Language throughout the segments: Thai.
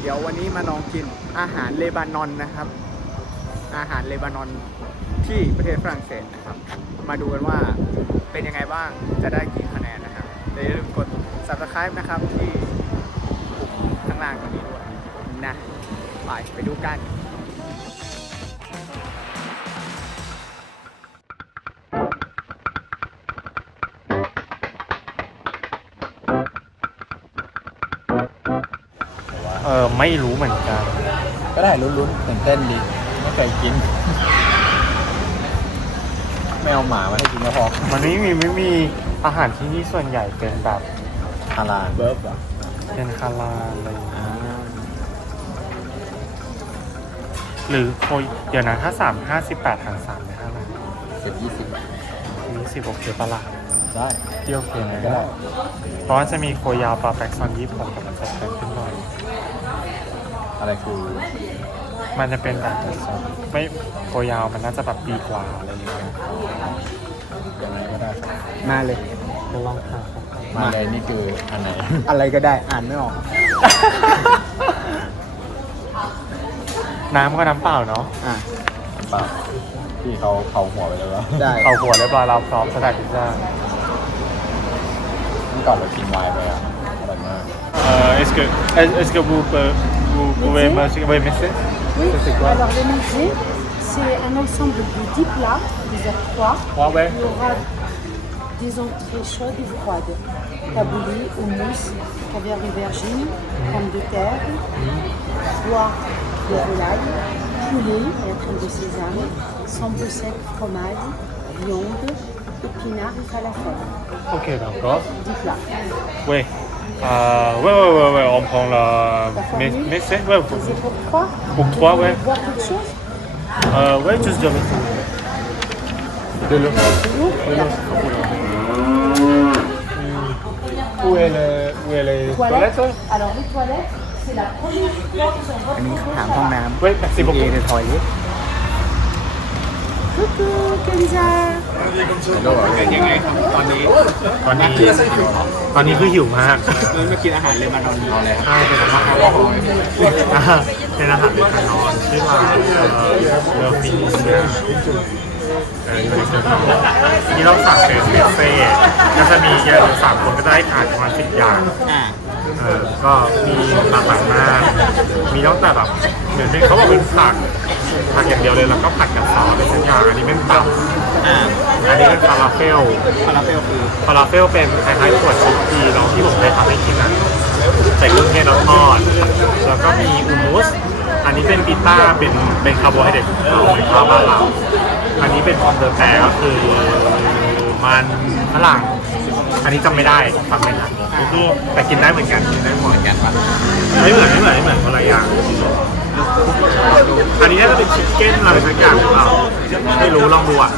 เดี๋ยววันนี้มาลองกินอาหารเลบานอนนะครับ อาหารเลบานอนที่ประเทศฝรั่งเศสนะครับ มาดูกันว่าเป็นยังไงบ้างจะได้กี่คะแนนนะครับอย่าลืมกด subscribe นะครับที่ปุ่มข้างล่างตรงนี้ด้วยนะไปไปดูกัน ออไม่รู้เหมือนกัน ก็ได้ลุ้นๆตื่นเต้นดีไม่เคยกินไม่เอาหมามาให้กินก็พอมันไม่มีไม่มีอาหารที่นี่ส่วนใหญ่เป็นแบบฮาลาลเบิร์ฟเหรอเป็นคาราอะไรอย่างเงี้ยอ่าหรือโคยเดี๋ยวนะถ้าสามห้าสิบแปดหารสามเป็นเท่าไหร่สิบยี่สิบยี่สิบโอเคปะล่ะได้ที่โอเคไหมก็ได้เพราะว่าจะมีโคยาวปลาแบ็กซอนยี่สิบหกกับมันจะแพงขึ้นหน่อย อะไรคือ มันจะเป็นแบบไม่โคยาวมันน่าจะแบบดีกว่าอะไรอย่างเงี้ยยังไงก็ได้ครับมาเลยก็ลองหามาเลยนี่คืออันไหน อะไรก็ได้อ่านไม่ออก น้ำก็น้ำเปล่าเนาะอะ เปล่าที่เขาเขาหัวไปแล้ววะได้เอาหัวเรียบร้อยเราพร้อมสถานพิซซ่าเมื่อก่อนเรากินไวน์ไปอะอร่อยมาก Euh, est-ce que est-ce que vous vous pouvez me oui, quoi? alors le musée, c'est un ensemble de 10 plats, des heures froids. Trois, ouais. Il y aura des entrées chaudes et froides. Taboulé, houmous, caviar aubergine, pommes de terre, foie de volaille, poulet la crème de sésame, sambo sec, fromage, viande, épinards et falafel. Ok, d'accord. 10 plats. Oui. Euh, ouais, ouais, ouais, ouais, on prend la. Mais, mais c'est, ouais. Pour... Pour trois Pour trois, ouais. Boire quelque chose euh, Ouais, juste de l'eau. De l'eau Où est le. Où est les toilettes Alors, les toilettes, c'est la première fois que j'en retrouve. Oui, merci beaucoup. ห้องน้ำ Oui, merci เอ beaucoup. ในทอยเลกเป็นยังไงครับตอนนี้ตอนนี้ตอนนี้คือหิวมากเรามากินอาหารเลบานอนเอาเลยใช่เป็นอาหารอ่าเป็นอาหารเลบานอนชื่อร้าเลอฟินนี่เราสั่งเป็นเปเซ่ก็จะมีเยอะสามคนก็ได้ทานประมาณสิบอย่างเออก็มีหลากหลายมากมีตั้งแต่แบบเหมือนเป็นเขาบอกเป็นผัก ผักอย่างเดียวเลยแล้วก็ผัดกับซอสเป็นทุกอย่างอันนี้เป็นตับอ่าอันนี้เป็นฟาลาเฟลฟาลาเฟลคือฟาลาเฟลเป็นคล้ายๆขวดชุบทีเนาะที่ผมเคยทำให้กินอะใส่เครื่องเทศแล้วทอดแล้วก็มีอูมุสอันนี้เป็นปิต้าเป็นเป็นคาร์โบไฮเดรตเราเป็นข้าวบ้านเราอันนี้เป็นพอมเดอร์แปรก็คือมันฝรั่งอันนี้จำไม่ได้ฟังไม่ทันแต่กินได้เหมือนกันกินได้หมดเหมือนกันปะไม่เหมือนไม่เหมือนไม่เหมือนคนละอย่าง อันนี้น่าจะเป็นชิคเก้นอะไรสักอย่างหรือเปล่าไม่รู้ลองดูอะ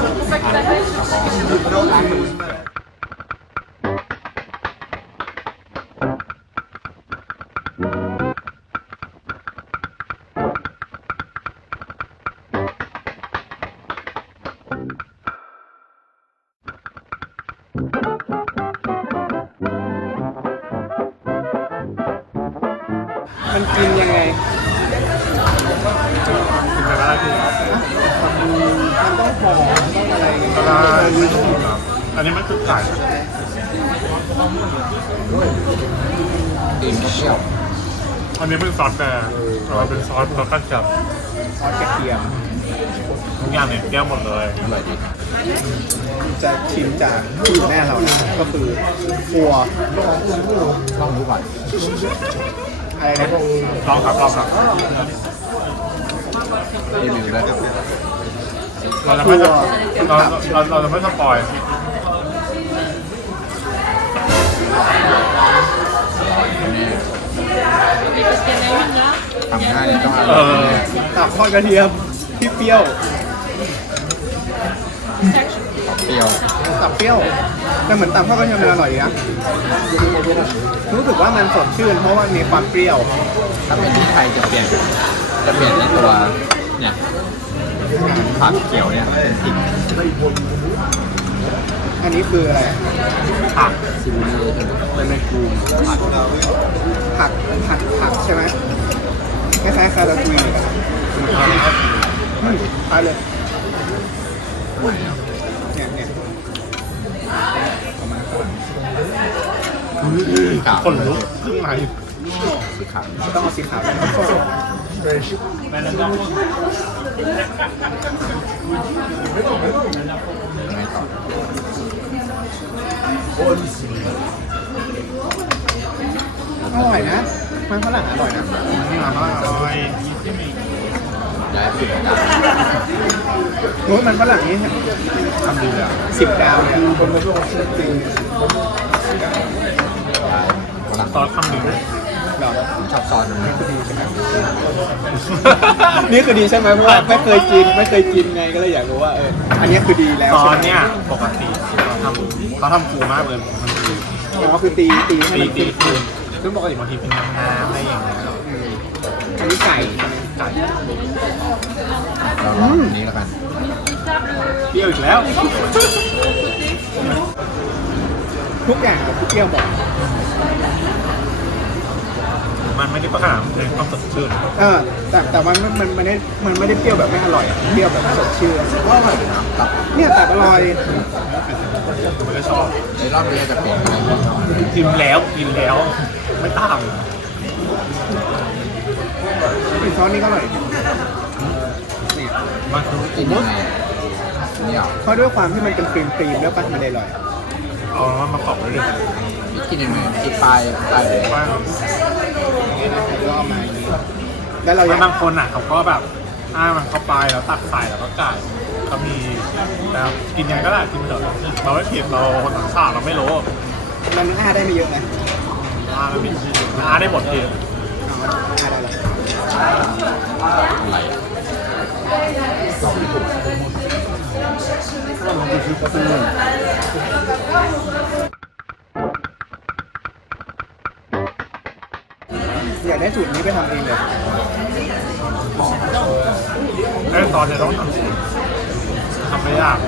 ตีนก็เปรี้ยวอันนี้เป็นซอสแต่เราเป็นซอสซอสกระเทียมซอสกระเทียมทุกอย่างเนี่ยเปรี้ยวหมดเลยอร่อยดีจะชิมจากที่อยู่แม่เรานะก็คือฟัวต้องรู้ก่อนอะไรนะลองครับลองครับรีวิวแล้วเราจะไม่จะเราเราเราจะไม่สปอย ทำง่ายต้องอเอร่อยอแน่ตับทอดกระเทียมที่เปรี้ยวเปรี้ยวตับเปรี้ยวแต่เหมือนตับทอดกระเทียมมันอร่อยดีนะรู้สึกว่ามันสดชื่นเพราะว่ามีความเปรี้ยวถ้าเป็นที่ไทยจะเปลี่ยนจะเปลี่ยนที่ตัวเนี่ยผักเขียวเนี่ยเป็นพริกอันนี้คืออะไรผักซิลเนอร์เป็นในกรูมผัดผักผักผักใช่ไหม คล้ายๆคาราตุยเลยอืมคล้ายเลยเนี่ยเนี่ยคนลุกข้างในสีขาวต้องเอาสีขาวแล้วก็ยังไงต่ออร่อยนะ มันฝรั่งอร่อยนะนี่มาว่าอร่อยย้ายสีดำโอ้ยมันฝรั่งนี่ทำดีเลยอะสิบดาวเนี่ยคนมาร่วมชิมจริงย้ายฝรั่งซอสคำหนึ่งเหรอผมชอบซอสมันคือดีใช่ไหมนี่คือดีใช่ไหมเพราะว่าไม่เคยกินไม่เคยกินไงก็เลยอยากรู้ว่าเอออันนี้คือดีแล้วซอใช่สไหมเนี่ยปกติเขาทำเขาทำฟูมากเลยมันคืออ๋อคือตีตีให้ตีมันตีขึ้น ซึ่งปกติบางทีเป็นน้ำน้ำอะไรอย่างเงี้ยอืมอันนี้ไก่ไก่เราลองอันนี้แล้วกันเปรี้ยวอีกแล้ว ทุกอย่างทุกเปรี้ยวหมดมันไม่ได้ประกาศเป็นความสดชื่นเออแต่แต่มันมันมันไม่ได้มันไม่ได้เปรี้ยวแบบไม่อร่อยอะเปรี้ยวแบบสดชื่นก็อร่อยนะตับเนี่ยแต่อร่อยไม่ได้ชอบในรอบนี้จะเปลี่ยนอะไรบ้างกินแล้วกินแล้ว ไม่ต่างอีกซอสนี่ก็อร่อยเนี่ยมันคือกินยังไงเนี่ย เพราะด้วยความที่มันเป็นครีมครีมแล้วปะมันเลยอร่อยเอามันมาเกาะไว้เลยกินยังไงกินปลายปลายเลยว่าอย่างเงี้ยนะแล้วก็เอามาอย่างนี้แล้วเรายังบางคนอะเขาก็แบบอ้ามันเข้าไปแล้วตักใส่แล้วก็ไก่เขามีแต่กินยังไงก็ได้กินเถอะเราไม่ผิดเราคนต่างชาติเราไม่รู้ มันอ้าได้ไม่เยอะนะ อ้าไม่ผิดอ้าได้หมดทีเอาอ้าได้แล้วอะไรอะอยากได้สูตรนี้ไปทำเองเลยไอ้ตอนเนี่ยต้องทำทำไม่ยาก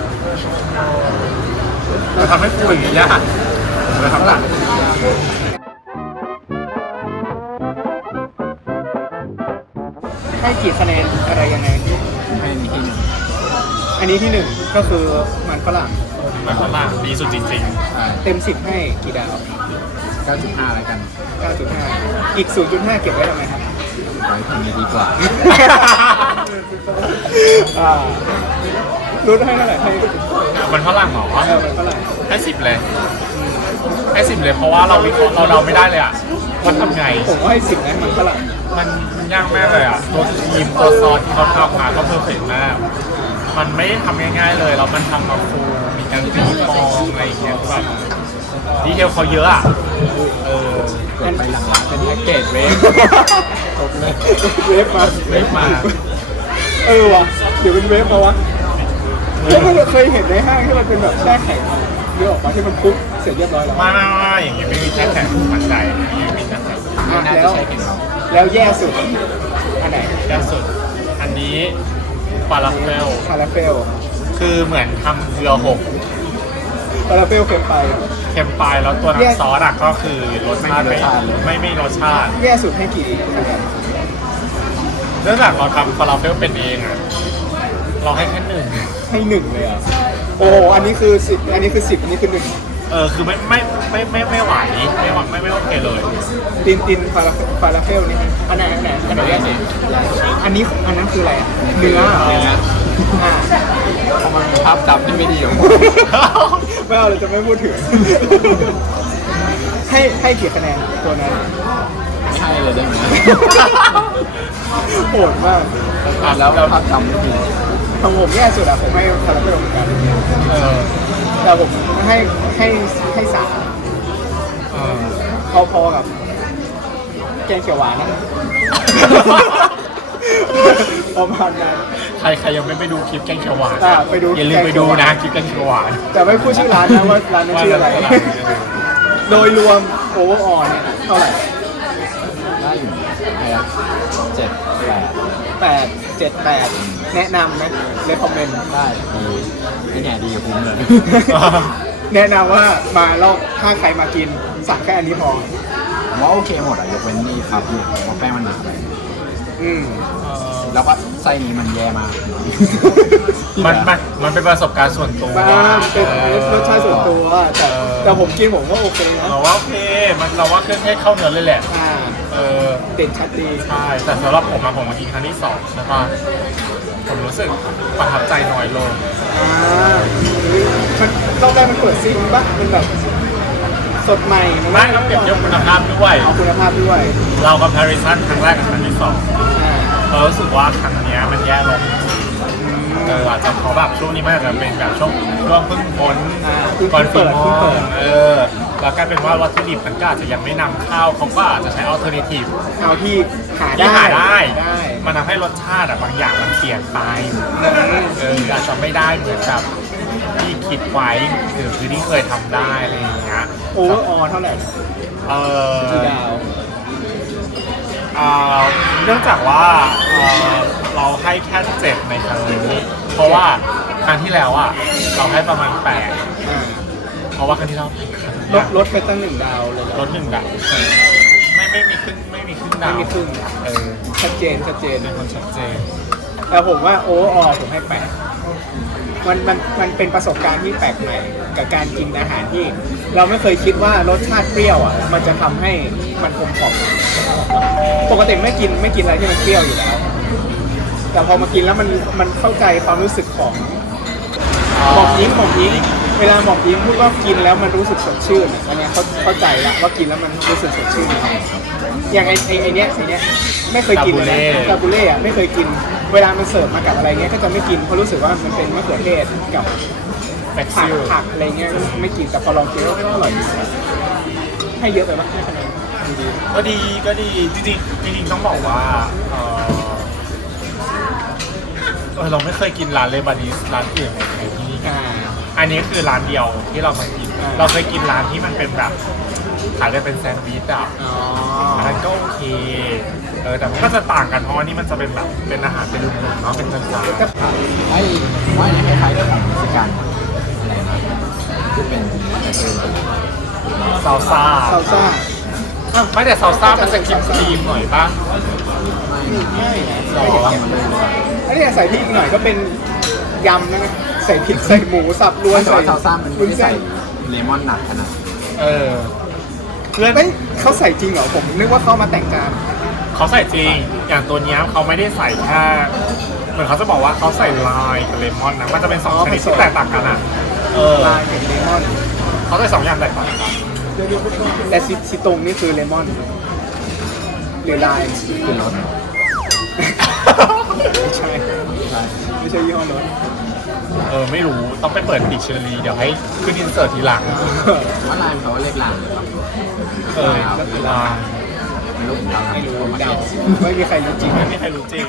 แต่ทำให้ฟูอย่างนี้ยากเลยทำหลัง ให้กี่คะแนนอะไรยังไง ให้มีที่หนึ่งอันนี้ที่หนึ่งก็คือมันฝรั่งมันฝรั่งดีสุดจริงใช่เต็มสิบให้กี่ดาว9.5แล้วกัน9.5 อีก 0.5 เก็บไว้ทำไมครับไว้ทำนี้ดีกว่า อ่ารู้ให้เท่าไหร่ให้ๆมันฝรั่งเหรอเออมันฝรั่งให้สิบเลยให้สิบเลยเพราะว่าเราวิเคราะห์เราเดาไม่ได้เลยอะว่าทำไงผมว่าให้สิบนะมันฝรั่ง มันมันยากมากเลยอะ ตัวครีมตัวซอสที่เขาทำมาก็เพอร์เฟกต์มาก มันไม่ได้ทำง่ายๆเลยแล้วมันทำมาฟูมีการตีฟองอะไรอย่างเงี้ยคือแบบดีเทลเขาเยอะอะ เออเกิดไปหลังร้านเป็นแพ็กเกจเวฟจบเลยเวฟมาเวฟมา เออว่ะเดี๋ยวเป็นเวฟมาวะแล้วมันเคยเห็นในห้างที่มันเป็นแบบแช่แข็ง เยอะออกมาที่มันคุกเสร็จเรียบร้อยแล้วมาอย่างเงี้ยไม่มีแค่แข็งมันใจอย่างเงี้ยมีแค่แข็งไม่น่าจะใช้เก่งเราแล้วแย่สุดอันไหนล่าสุด อันนี้ฟาลาเฟลคาราเฟลคือเหมือนทำเกลือหกคาราเฟลเค็มไป เค็มไปแล้วตัวแยกน้ำซอสอะก็คือรสชาติไม่ไม่ไม่รสชาติ แย่สุดให้กี่คะแนนเนื่องจากเราทำฟาลาเฟลเป็นเองอะเราให้แค่หนึ่งให้หนึ่งเลยอะ โอ้โหอันนี้คือสิบอันนี้คือสิบอันนี้คือหนึ่งเออคือไม่ไม่ไม่ไม่ไม่ไหวไม่ไหวไม่ไม่โอเคเลยตินตินฟาราฟาราเฟลนี่อันไหนอันไหนอันไหนแย่สุดอันนี้อันนั้นคืออะไรอะเนื้อเหรอเนื้ออ่าเพราะมันมีภาพจำที่ไม่ดีของไม่เอาเลยจะไม่พูดถึง ให้ให้กี่คะแนนตัวนั้นไม่ให้เลยได้ไหมโหดมากแล้วภาพจำไม่ดี ของผมแย่สุดอะผมให้คาราเฟลเหมือนกันเออแต่ผมให้ให้ให้สามเออพอๆกับแกงเขียวหวานนะ ประมาณนั้น ใครใครยังไม่ไปดูคลิปแกงเขียวหวานอ่าไปดู อย่าลืมไปดูนะคลิปแกงเขียวหวานแต่ไม่พูดชื่อร้านนะว่าร้านนั้นชื่ออะไรว่าร้านอะไรโดยรวมโอเวอร์ออเนี่ยเท่าไหร่ ได้อยู่ให้ละเจ็ดแปด แปดเจ็ดแปดแนะนำไหมเลคคอมเมนต์ได้ดีไม่แน่ดีกับคุ้มเลย แนะนำว่ามาแล้วถ้าใครมากินสั่งแค่อันนี้พอผมว่าโอเคหมดอะยกเว้นนี่ครับอยู่ผมว่าแป้งมันหนาไปออืม แล้วก็ไส้นี้มันแย่มาก มันมันมันเป็นประสบการณ์ส่วนตัวบ้านเป็นรสชาติส่วนตัวแต่เออแต่ผมกินผมก็โอเคนะเราว่าโอเค มันเราว่าเครื่องเทศเข้าเนื้อเลยแหละอ่า เออเด่นชัดดีใช่แต่สำหรับผมอะผมมากินครั้งที่สองใช่ปะผมรู้สึกประทับใจน้อยลง อ่ามันต้องได้มันเปิดซิงปะมันแบบสดใหม่นไม่ต้องเปรียบเทียบคุณภาพด้วย เอาคุณภาพด้วยเรา comparison ครั้งแรกกับครั้งที่สองอ่า เรารู้สึกว่าครั้งเนี้ยมันแย่ลงเอออาจจะเพราะแบบช่วงนี้มันอาจจะเป็นแบบช่วงช่วงเพิ่งพ้นอ่าเพิ่งก่อนฟิเปิล์ดมเพิ่งเปิด เออ แล้วกลายเป็นว่าวัตถุดิบมันก็อาจจะยังไม่นำเข้าเขาก็อาจจะใช้ alternative เอาที่หาที่ได้หาได้ได้มันทำให้รสชาติอะบางอย่างมันเปลี่ยนไปเอออาจจะไม่ได้เหมือนกับที่คิดไว้หรือคือที่เคยทำได้อะไรอย่างเงี้ยโอเวอร์ออเท่าไหร่เออ กี่ดาวอ่าเนื่องจากว่าเอ่อเราให้แค่เจ็ดในครั้งนี้ เพราะว่าครั้งที่แล้วอะเราให้ประมาณแปดอ่า เพราะว่าครั้งที่แล้วลดลดไปตั้งหนึ่งดาวเลยเหรอลดหนึ่งดาวไม่ไม่มีขึ้นไม่มีขึ้นดาวไม่มีขึ้นเออชัดเจนชัดเจน เป็นคนชัดเจน แต่ผมว่าโอเวอร์ออผมให้แปดมันมันมันเป็นประสบการณ์ที่แปลกใหม่กับการกินอาหารที่ เราไม่เคยคิดว่ารสชาติเปรี้ยวอะมันจะทำให้มันกลมกล่อมปกติไม่กินไม่กินอะไรที่มันเปรี้ยวอยู่แล้ว แต่พอมากินแล้วมันมันเข้าใจความรู้สึกของหมอกยิ้มหมอกยิ้ม เวลาหมอกยิ้มพูดว่ากินแล้วมันรู้สึกสดชื่นอะอันเนี้ยเขาเข้าใจละว่ากินแล้วมันรู้สึกสดชื่นยังไงอย่างไอไอไอเนี้ยไอเนี้ยไม่เคยกินเลยนะกาบูเล่อะไม่เคยกิน เวลามันเสิร์ฟมากับอะไรเงี้ยก็จะไม่กินเพราะรู้สึกว่ามันเป็นมะเขือเทศกับแบ็กผัซิกลผักอะไรเงี้ยไม่กินแต่พอลองกินแล้วอร่อยดีให้เยอะไปปะให้คะแนนดีก็ดีก็ดีจริงๆจริงๆต้องบอกว่าเออเออเราไม่เคยกินร้านเลบานีสร้านอื่นในที่นี่ๆ อ่าอันนี้คือร้านเดียวที่เรามากินอ่าเราเคยกินร้านที่มันเป็นแบบขายได้เป็นแซนด์วิชอะอ๋ออันนั้นก็โอเค เออแต่มันก็จะต่างกันเพราะว่านี่มันจะเป็นแบบเป็นอาหารเป็นรุ่นๆเนาะเป็นจานก็ไอ้ไอ้เนี่ยคล้ายๆกับเมกซิกันอะไรนะที่เป็นอะไรเออๆซาลซ่าซาลซ่าไม่แต่ซาลซ่ามันจะครีมครีมๆหน่อยป่ะไม่นะเราไม่ว่าเห็นมันเลยดีกว่าอันนี้ใส่พริกหน่อยก็เป็นยำนะ ใส่พริกใส่หมูสับรวนแต่ว่าซาลซ่ามันไม่วุ้นได้เส้ใส่นเลมอนหนักขนาดนั้นเออเพื่อนเอ้ยเขาใส่จริงเหรอผมนึกว่าเขามาแต่งจานเขาใส่จริง อย่างตัวเนี้ยเขาไม่ได้ใส่แค่เหมือนเขาจะบอกว่าเขาใส่ลายกับเลมอนนะมันจะเป็นสองชนิดที่แตกต่างกันอะเออลายเป็นเลมอน เขาใส่สองอย่างแตกต่างกันแต่ซิซิตรงนี่คือเลมอนหรือลายคือรส ไม่ใช่ไม่ใช่ยี่ห้อรถ เออไม่รู้ต้องไปเปิดดิกชันนารีเดี๋ยวให้ขึ้นอินเสิร์ตทีหลัง ว่าลายมันเขาเรียกลางหรือเปล่าเออลายไม่รู้ผมเดาไม่รู้ผมมาเดาเก็ตไม่มีใครรู้จริง ไม่มีใครรู้จริง